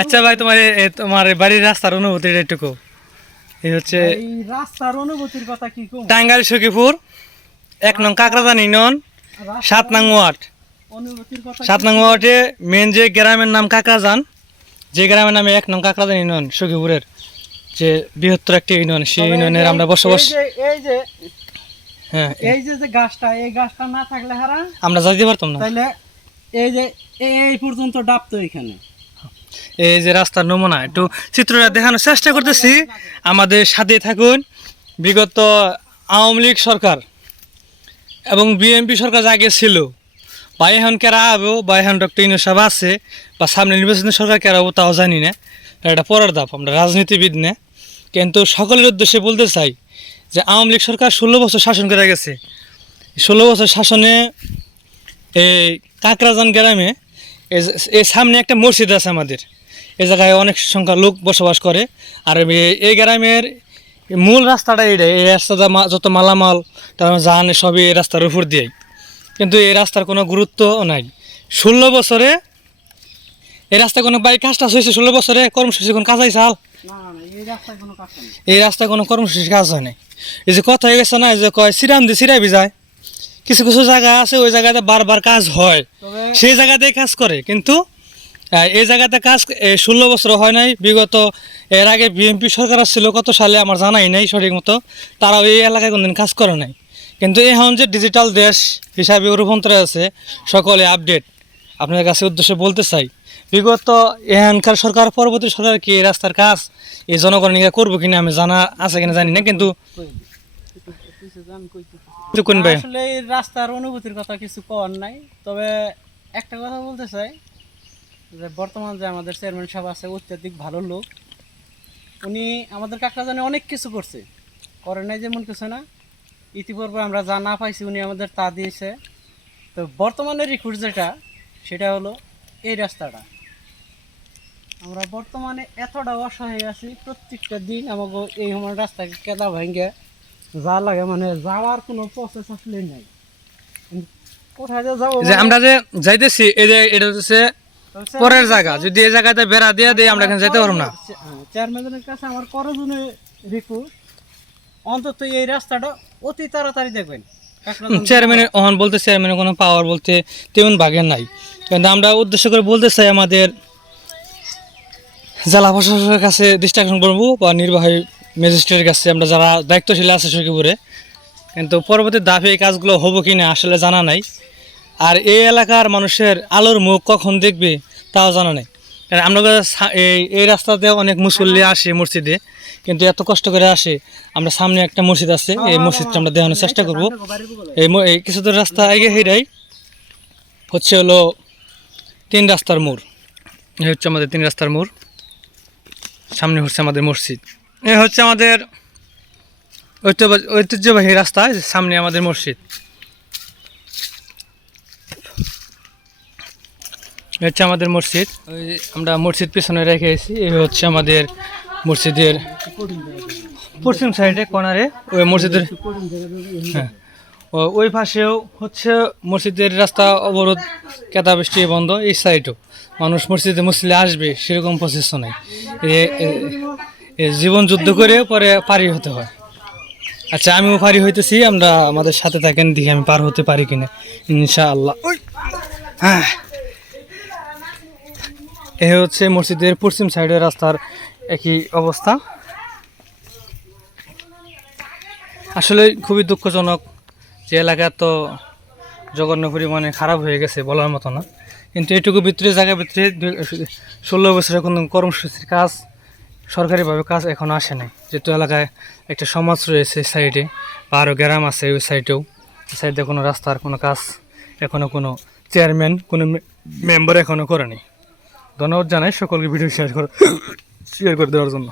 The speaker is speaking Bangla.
আচ্ছা ভাই তোমার তোমার বাড়ির রাস্তার অনুভূতিটা একটুকু এই হচ্ছে রাস্তার অনুভূতির কথা কি কম টাঙ্গাইল সখীপুর এক নং কাকরাদানি নন সাত নং ওয়ার্ড। সাত নং ওয়ার্ডে মেন যে গ্রামের নাম কাকরাজান যে গ্রামের নামে এক নং কাকরাজান ইউনিয়ন সখীপুরের যে বৃহত্তর একটি ইউনিয়ন সেই ইউনিয়নের আমরা বসবাস এই যে এই যে হ্যাঁ এই যে যে গাছটা এই গাছটা না থাকলে হারা? আমরা যাইতে পারতাম না। তাহলে এই যে এই এই পর্যন্ত ডাব তো এখানে। এই যে রাস্তার নমুনা, একটু চিত্রটা দেখানোর চেষ্টা করতেছি। আমাদের সাথে থাকুন, বিগত আওয়ামী লীগ সরকার এবং বিএনপি সরকার আগে ছিল। বা এখন কেরা আবো বা এখন ডক্টর ইনু সাহেব আছে, বা সামনে নির্বাচন সরকার কেরা হব তাও জানি না, এটা পরের ধাপ, আমরা রাজনীতিবিদ না। কিন্তু সকলের উদ্দেশ্যে বলতে চাই যে আওয়ামী লীগ সরকার ষোলো বছর শাসন করে গেছে। ষোলো বছর শাসনে এই কাকরাজান গ্রামে এই সামনে একটা মসজিদ আছে আমাদের। এই জায়গায় অনেক সংখ্যা লোক বসবাস করে। আর এই গ্রামের মূল রাস্তাটা এটা এই রাস্তাটা যত মালামাল তারপর জাহানে সবই এই রাস্তার উপর দিয়েই। কিন্তু এই রাস্তার কোনো গুরুত্ব নাই। ষোলো বছরে এই রাস্তায় কোনো বাইক কাজটা হয়েছে? ষোলো বছরে কর্মসূচি কোনো কাজ হয়েছে হাল এই রাস্তায় কোনো এই রাস্তায় কোনো কর্মসূচি কাজ হয় নাই এই যে কথা হয়ে গেছে না যে কয় সিরাম দিয়ে সিরাবি যায়। কিছু কিছু জায়গা আছে ওই জায়গাতে বারবার কাজ হয়। সেই জায়গাতেই কাজ করে কিন্তু এই জায়গাতে কাজ ষোলো বছর হয় নাই। বিগত এর আগে বিএনপি সরকার ছিল কত সালে আমার জানাই নাই সঠিক মতো। তারাও এই এলাকায় কোনদিন কাজ করে নাই। কিন্তু এখন যে ডিজিটাল দেশ হিসাবে রূপান্তরে আছে সকলে আপডেট আপনার কাছে উদ্দেশ্যে বলতে চাই বিগত এখানকার সরকার পরবর্তী সরকার কি এই রাস্তার কাজ এই জনগণ করব কিনা আমি জানা আছে কিনা জানি না কিন্তু ভাই। আসলে এই রাস্তার অনুভূতির কথা কিছু নাই। তবে একটা কথা বলতে চাই যে বর্তমান যে আমাদের চেয়ারম্যান সাহেব আছে অত্যাধিক ভালো লোক। উনি আমাদের অনেক কিছু করছে। করে নাই যেমন কিছু না। ইতিপূর্বে আমরা যা না পাইছি উনি আমাদের তা দিয়েছে। তো বর্তমানে রিক্রুট যেটা সেটা হলো এই রাস্তাটা। আমরা বর্তমানে এতটা অসহায় আছি প্রত্যেকটা দিন আমাকে এই আমার রাস্তাকে কেদা ভেঙে যা লাগে মানে যাওয়ার কোনো প্রসেস আসলে নাই। কোথায় যে যাব যে আমরা যে যাইতেছি এই যে এটা হচ্ছে পরের জায়গা। যদি এই জায়গাতে বেড়া দিয়ে আমরা এখানে যেতে পারব না। চেয়ারম্যানের কাছে আমার করজনে রিকোয়েস্ট অন্তত এই রাস্তাটা অতি তাড়াতাড়ি দেখবেন। চেয়ারম্যানের অহন বলতে চেয়ারম্যানের কোনো পাওয়ার বলতে তেমন ভাগের নাই। কিন্তু আমরা উদ্দেশ্য করে বলতে চাই আমাদের জেলা প্রশাসনের কাছে দৃষ্টি আকর্ষণ করব বা নির্বাহী ম্যাজিস্ট্রেটের কাছে আমরা যারা দায়িত্বশীল আছে সখীপুরে, কিন্তু পরবর্তী দাফে এই কাজগুলো হব কি না আসলে জানা নাই। আর এই এলাকার মানুষের আলোর মুখ কখন দেখবে তাও জানা নেই। কারণ আমরা এই এই রাস্তাতে অনেক মুসল্লি আসে মসজিদে, কিন্তু এত কষ্ট করে আসে। আমরা সামনে একটা মসজিদ আছে, এই মসজিদটা আমরা দেখানোর চেষ্টা করব। এই এই কিছু দূর রাস্তা আগে হেরাই হচ্ছে হলো তিন রাস্তার মোড়। এই হচ্ছে আমাদের তিন রাস্তার মোড়। সামনে হচ্ছে আমাদের মসজিদ। এ হচ্ছে আমাদের ঐতিহ্য- ঐতিহ্যবাহী রাস্তা সামনে আমাদের মসজিদ। হচ্ছে আমাদের মসজিদ। আমরা মসজিদ পিছনে রেখে এসেছি এই হচ্ছে আমাদের মসজিদের পশ্চিম সাইডে কর্নারে ওই মসজিদের হ্যাঁ। ওই পাশেও হচ্ছে মসজিদের রাস্তা অবরোধ কেতা বৃষ্টি বন্ধ, এই সাইডেও। মানুষ মসজিদে মসজিদে আসবে, সেরকম প্রসেস নেই। জীবন যুদ্ধ করে পরে পারি হতে হয়। আচ্ছা আমিও পারি হইতেছি, আমরা আমাদের সাথে থাকেন, দেখি আমি পার হতে পারি কিনা, ইনশাআল্লাহ। হ্যাঁ। এ হচ্ছে মসজিদের পশ্চিম সাইডের রাস্তার একই অবস্থা। আসলে খুবই দুঃখজনক যে এলাকা তো জঘন্য পরিমাণে খারাপ হয়ে গেছে বলার মতো না। কিন্তু এটুকু ভিতরে জায়গার ভিতরে ষোলো বছরের কোনো কর্মসূচির কাজ সরকারিভাবে কাজ এখনও আসে নাই। যেহেতু এলাকায় একটা সমাজ রয়েছে সাইডে বা আরও গ্রাম আছে ওই সাইডেও সাইডে কোনো রাস্তার কোনো কাজ এখনও কোনো চেয়ারম্যান কোনো মেম্বার এখনও করেনি ধন্যবাদ জানাই সকলকে ভিডিও শেয়ার করে শেয়ার করে দেওয়ার জন্য।